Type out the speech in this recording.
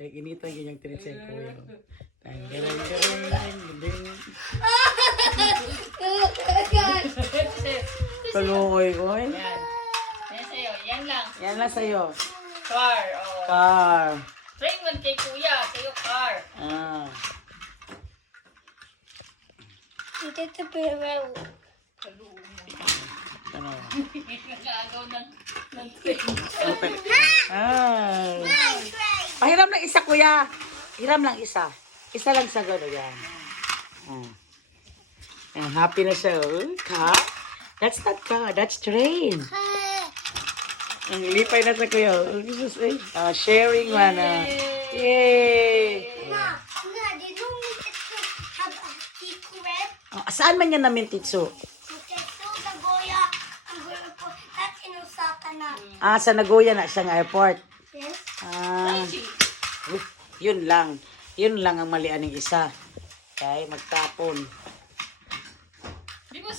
Kaya ginita yung tiritsa ko yung. Tanggalang. Kalukoy ko eh. Yan. Yan sa'yo. Yan lang. Yan lang sa'yo. Car. Oh. Car. Train man kay kuya. Sa'yo car. Ah. Ito ito pero. Ano? Nag-aagaw ng train. Open. Ah. Pahiram lang isa, kuya. Hiram lang isa. Isa lang sa gano'n yan. Ah. Happy na siya. Oh. Car? That's not car. That's train. Ang lipay na sa kuya. Oh, Jesus, eh. Sharing man. Yay! Ma, did you need to have a secret? Saan man yan namin, Titsu? Ito, Nagoya, ang gulo po, at inusaka na. Sa Nagoya na siyang airport. Yes? Yun lang. Yun lang ang malian ng isa. Okay, magtapon.